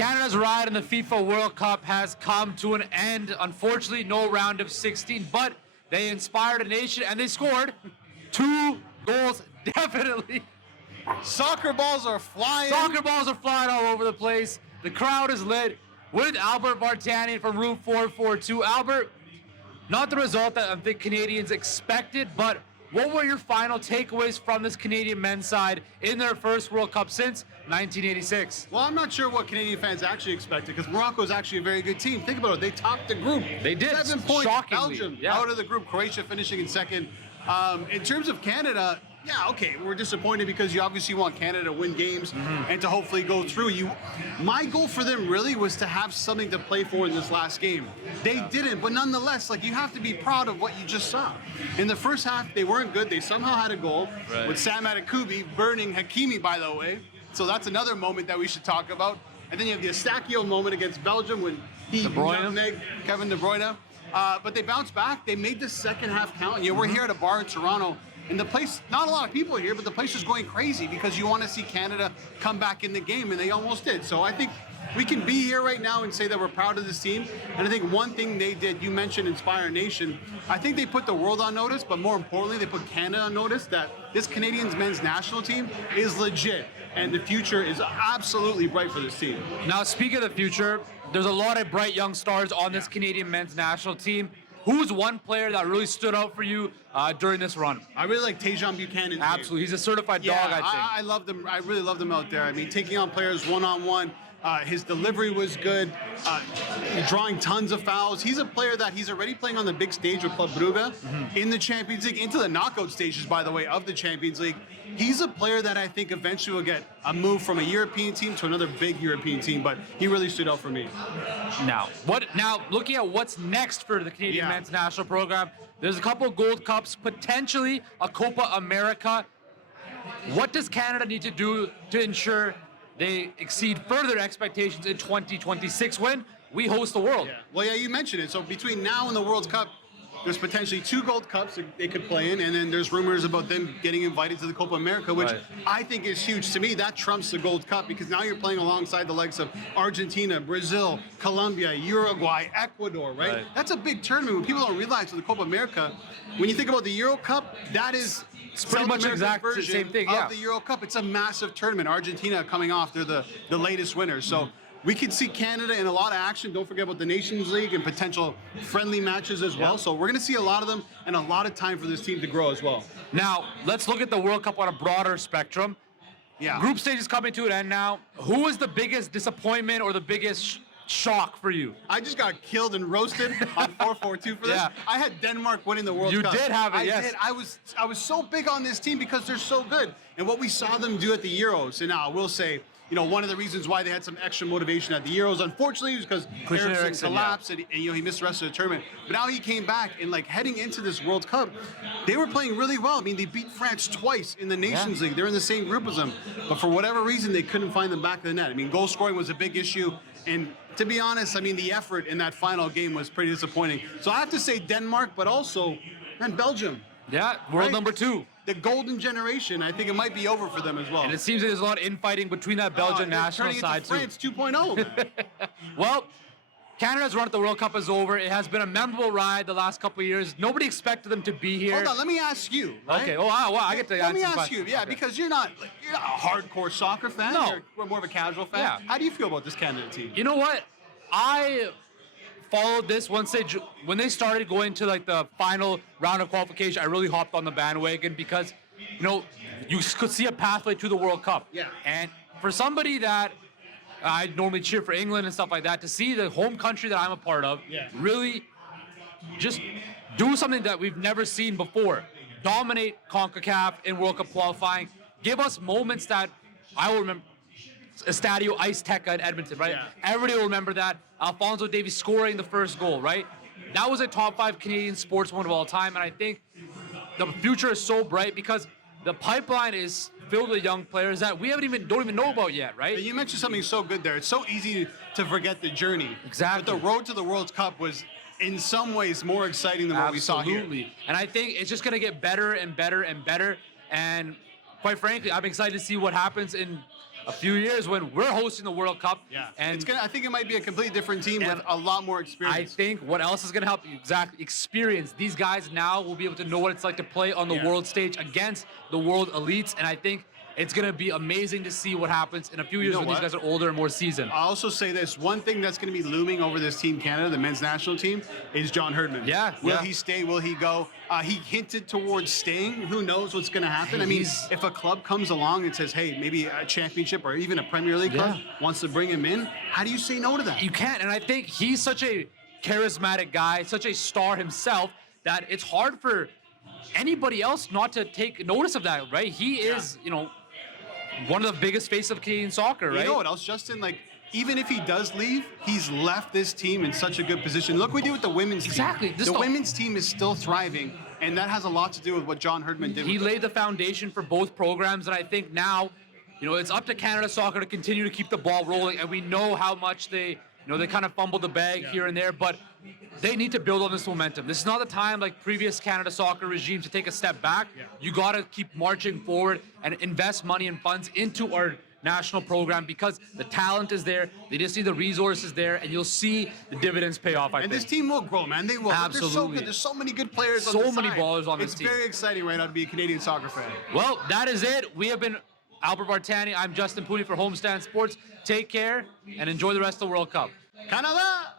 Canada's ride in the FIFA World Cup has come to an end. Unfortunately, no round of 16, but they inspired a nation and they scored 2 goals, definitely. Soccer balls are flying. Soccer balls are flying all over the place. The crowd is lit with Albert Vartanian from room 442. Albert, not the result that I think Canadians expected, but what were your final takeaways from this Canadian men's side in their first World Cup since 1986? Well, I'm not sure what Canadian fans actually expected because Morocco is actually a very good team. Think about it. They topped the group. They did. 7 points. Shockingly. Belgium Yeah. out of the group. Croatia finishing in second. In terms of Canada, yeah, okay, we're disappointed because you obviously want Canada to win games and to hopefully go through. My goal for them really was to have something to play for in this last game. They didn't, but nonetheless, like, you have to be proud of what you just saw. In the first half, they weren't good. They somehow had a goal with Sam Adekubi burning Hakimi, by the way. So that's another moment that we should talk about. And then you have the Eustáquio moment against Belgium when he nutmegged Kevin De Bruyne. But they bounced back. They made the second half count. You know, we're here at a bar in Toronto. And the place, not a lot of people here, but the place is going crazy because you want to see Canada come back in the game, and they almost did. So I think we can be here right now and say that we're proud of this team. And I think one thing they did, you mentioned Inspire Nation, I think they put the world on notice, but more importantly, they put Canada on notice that this Canadians men's national team is legit. And the future is absolutely bright for this team. Now, speaking of the future, there's a lot of bright young stars on this Canadian men's national team. Who's one player that really stood out for you during this run? I really like Tajon Buchanan. Absolutely. He's a certified dog, I think. I love them. I really love them out there. I mean, taking on players one-on-one. His delivery was good, drawing tons of fouls. He's a player that he's already playing on the big stage with Club Brugge in the Champions League, into the knockout stages, by the way, of the Champions League. He's a player that I think eventually will get a move from a European team to another big European team, but he really stood out for me. Now, looking at what's next for the Canadian men's national program, there's a couple of Gold Cups, potentially a Copa America. What does Canada need to do to ensure they exceed further expectations in 2026 when we host the World? Well, yeah, you mentioned it. So between now and the World Cup, there's potentially 2 Gold Cups that they could play in, and then there's rumors about them getting invited to the Copa America, which I think is huge. To me, that trumps the Gold Cup because now you're playing alongside the likes of Argentina, Brazil, Colombia, Uruguay, Ecuador, right? That's a big tournament. What people don't realize with the Copa America, when you think about the Euro Cup, that is pretty much exact same thing of the Euro Cup. It's a massive tournament. Argentina coming off, they're the latest winners. So we could see Canada in a lot of action. Don't forget about the Nations League and potential friendly matches as well. So we're going to see a lot of them and a lot of time for this team to grow as well. Now, let's look at the World Cup on a broader spectrum. Group stage is coming to an end now. Who is the biggest disappointment or the biggest shock for you? I just got killed and roasted on 442 for this. I had Denmark winning the World Cup. You did have it, yes. I did. I was so big on this team because they're so good. And what we saw them do at the Euros, and now I will say, you know, one of the reasons why they had some extra motivation at the Euros, unfortunately, was because Eriksen collapsed and you know, he missed the rest of the tournament. But now he came back, and like heading into this World Cup, they were playing really well. I mean, they beat France twice in the Nations League. They're in the same group as them. But for whatever reason, they couldn't find them back of the net. I mean, goal scoring was a big issue. And to be honest, I mean, the effort in that final game was pretty disappointing. So I have to say Denmark, but also, man, Belgium. Yeah, world number 2. The golden generation, I think it might be over for them as well. And it seems there's a lot of infighting between that Belgian national side, too. France 2.0, man. Well, Canada's run at the World Cup is over. It has been a memorable ride the last couple of years. Nobody expected them to be here. Hold on, let me ask you. Right? Okay. Oh, wow, I get to answer. Let me ask you, because you're not a hardcore soccer fan. No. You're more of a casual fan. Yeah. How do you feel about this Canada team? You know what? I followed this when they started going to like the final round of qualification. I really hopped on the bandwagon because, you know, you could see a pathway to the World Cup. Yeah. And for somebody that I normally cheer for England and stuff like that, to see the home country that I'm a part of really just do something that we've never seen before. Dominate CONCACAF in World Cup qualifying. Give us moments that I will remember. Estadio Azteca in Edmonton, right? Yeah. Everybody will remember that. Alphonso Davies scoring the first goal, right? That was a top 5 Canadian sports moment of all time, and I think the future is so bright because the pipeline is filled with young players that we don't even know about yet, right? You mentioned something so good there. It's so easy to forget the journey. Exactly. But the road to the World Cup was in some ways more exciting than what we saw here. Absolutely. And I think it's just going to get better and better and better. And quite frankly, I'm excited to see what happens in a few years when we're hosting the World Cup. Yeah. And I think it might be a completely different team with a lot more I experience. think what else is going to help you exactly experience. These guys now will be able to know what it's like to play on the world stage against the world elites, and I think it's going to be amazing to see what happens in a few years when these guys are older and more seasoned. I'll also say this. One thing that's going to be looming over this Team Canada, the men's national team, is John Herdman. Yeah. Will he stay? Will he go? He hinted towards staying. Who knows what's going to happen? I mean, if a club comes along and says, hey, maybe a championship or even a Premier League club wants to bring him in, how do you say no to that? You can't. And I think he's such a charismatic guy, such a star himself, that it's hard for anybody else not to take notice of that, right? He is, one of the biggest faces of Canadian soccer, right? You know what else, Justin? Like, even if he does leave, he's left this team in such a good position. Look what we do with the women's team. Exactly. The women's team is still thriving, and that has a lot to do with what John Herdman did. He laid the foundation for both programs, and I think now, it's up to Canada Soccer to continue to keep the ball rolling, and we know how much they kind of fumbled the bag here and there, but they need to build on this momentum. This is not the time like previous Canada Soccer regimes to take a step back. You got to keep marching forward and invest money and funds into our national program because the talent is there. They just need the resources there, and you'll see the dividends pay off, I think. This team will grow, man. They will. Absolutely. They're so good. There's so many good players on So this many side. ballers on this team. It's very exciting right now to be a Canadian soccer fan. Well, that is it. We have been Albert Vartanian. I'm Justin Pooni for Homestand Sports. Take care and enjoy the rest of the World Cup. Canada!